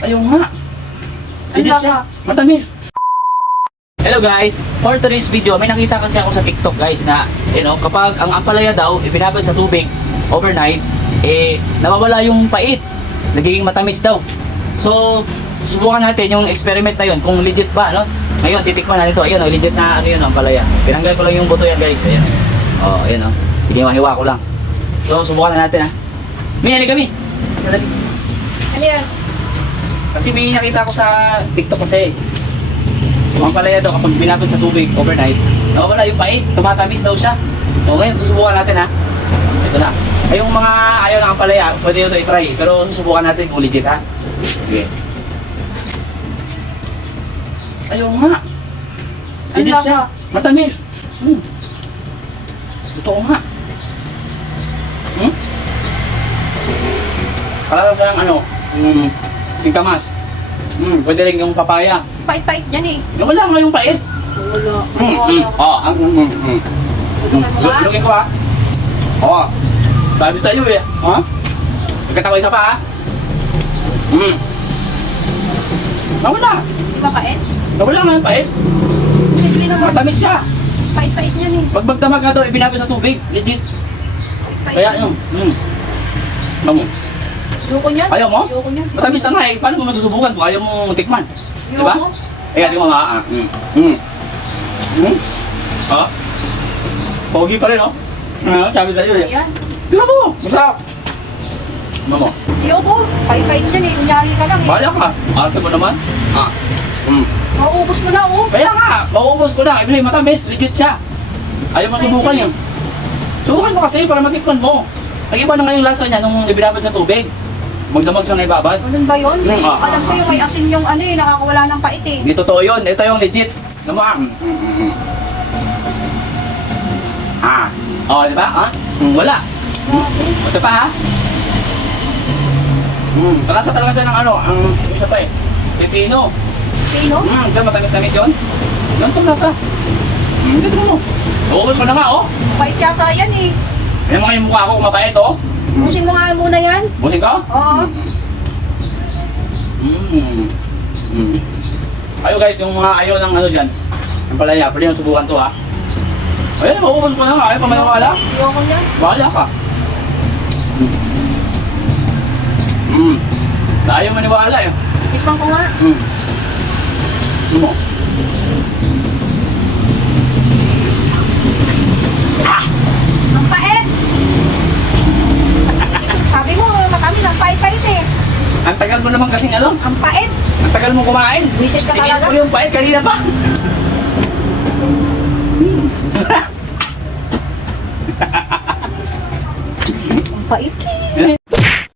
Ayaw nga. Legit siya. Matamis. Hello guys, for today's video, may nakita kasi ako sa TikTok guys na, kapag ang ampalaya daw, ibinabad sa tubig overnight, nawawala yung pait. Nagiging matamis daw. So, subukan natin yung experiment na yun, kung legit ba, no? Ngayon, titikman natin ito. Ayun, legit na ampalaya. Tinanggal ko lang yung buto yan guys. Ayan. Ayan Hiniwa-hiwa ko lang. So, subukan na natin ha. May kami. Dali. Ano yan? Kasi may nakita ko sa TikTok kasi. Yung ampalaya daw kapag binabad sa tubig overnight, nawawala yung pait, tumatamis daw siya. So ngayon susubukan natin ha. Ito na. Ay yung mga ayaw ng ampalaya, pwede nyo ito i-try. Pero susubukan natin kung legit ha. Sige. Ayaw nga. Legit siya. Matamis. Totoo nga. Kalasa ng singkamas. Pwede rin yung papaya. Pait-pait yan eh. Yung wala nga yung pait. Wala. Lugin ko ha. Sabi sa iyo eh. Nagkatawa isa pa ha. Nawala. Di ba pait? Nawala nga yung pait. Simple naman. Matamis siya. Pait-pait yan eh. Pag magdamag ka daw, ibinabad sa tubig. Legit. Pait-pait Kaya yan. Mamo. Ayoko niyan. Ayaw mo? Ayoko niyan. Matamis na nga eh. Paano mo masusubukan kung ayaw mo tikman? Diba? Ayoko. Ayan, tingnan mo nga. Pogi pa rin oh. Sabi sa iyo eh. Ayan. Tingnan mo. Masarap. Mamo. Ayoko. Pait-pait yan eh. Kunyari ka lang eh. Bahala ka. Arte mo naman. Mauubos mo na oh. Kaya nga, mauubos ko na. Ibig matamis, legit siya. Ayaw mo subukan yun. Subukan mo kasi para matikman mo. Nag-iba na nga yung lasa niya nung ibinabad sa tubig. Magdamag siya na ibabad. Anong ba yun? Mm, Alam ko yung may asin yung nakakawala ng pait eh. Hindi totoo yun. Ito yung legit. Naman. Di ba? Wala. Ito pa ha? Kalasa talaga siya ng yung isa pa eh. Pipino. Pino? Diyan matamis-tamis yun. Yun itong lasa. Dito mo. Uubos ko na nga oh. Pait yata yan eh. Ayan mga yung mukha ko kumapait oh. Busin mo nga muna yan. Busin ko? Oo. Ayo guys, yung mga ayaw ng dyan. Yung palaya, pwede yung subukan to ha. Ayan, mauubos ko na nga. Ayaw pa maniwala. Ayoko niyan. Bahala ka. Ayaw maniwala eh. Tikman ko nga. Ano mo? Ang pait! Sabi mo, matamis ang pait-pait eh. Ang tagal mo naman kasing Ang pait! ang tagal mo kumain. Wisis ka Tingin talaga. ko yung pait kanina pa. Ang pait.